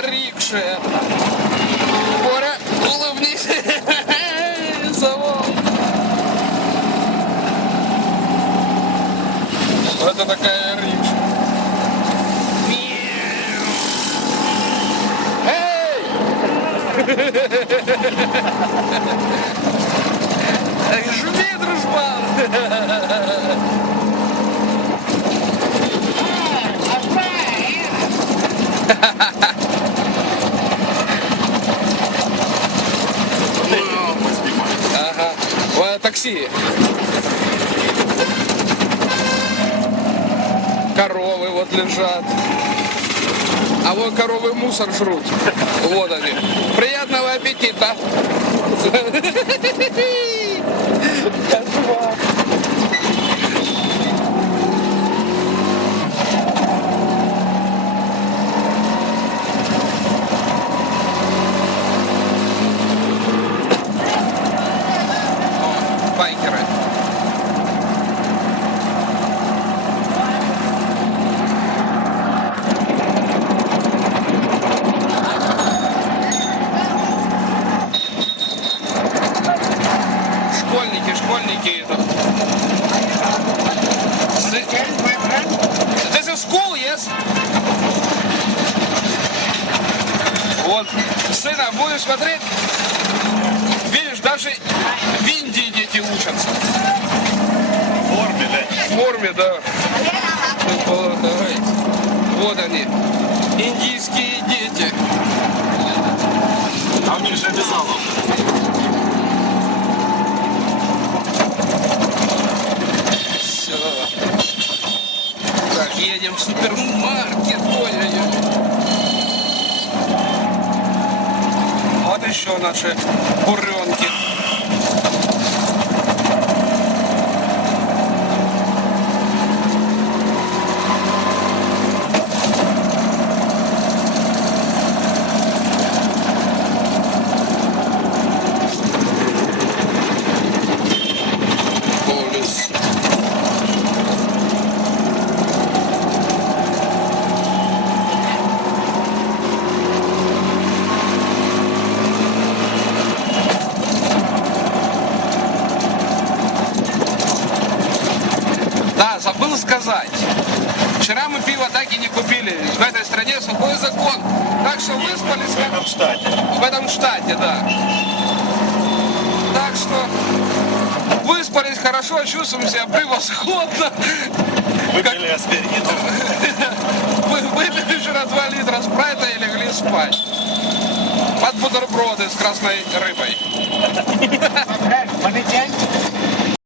на рикше. Боря, улыбнись. Завод. Это такая рикша. Эй! Жми, дружбан! Ага. Такси. Коровы вот лежат. А вот коровы мусор жрут. Вот они. Приятного аппетита. Байкеры. Школьники это. This is school, yes? Вот, сына, будешь смотреть? Видишь, даже в Индии дети учатся. В форме, да? В форме, да. Вот, давай. Вот они, индийские дети. А у них же обязало. Все. Так, едем в супермаркет. Ой-ой-ой. Вот еще наши буренки. Да, забыл сказать. Вчера мы пиво так и не купили. В этой стране сухой закон. Так что выспались В этом штате. в этом штате, да. Так что выспались хорошо, чувствуем себя превосходно. Выпили аспирин. Выпили вчера 2 литра спрайта и легли спать. Под бутерброды с красной рыбой.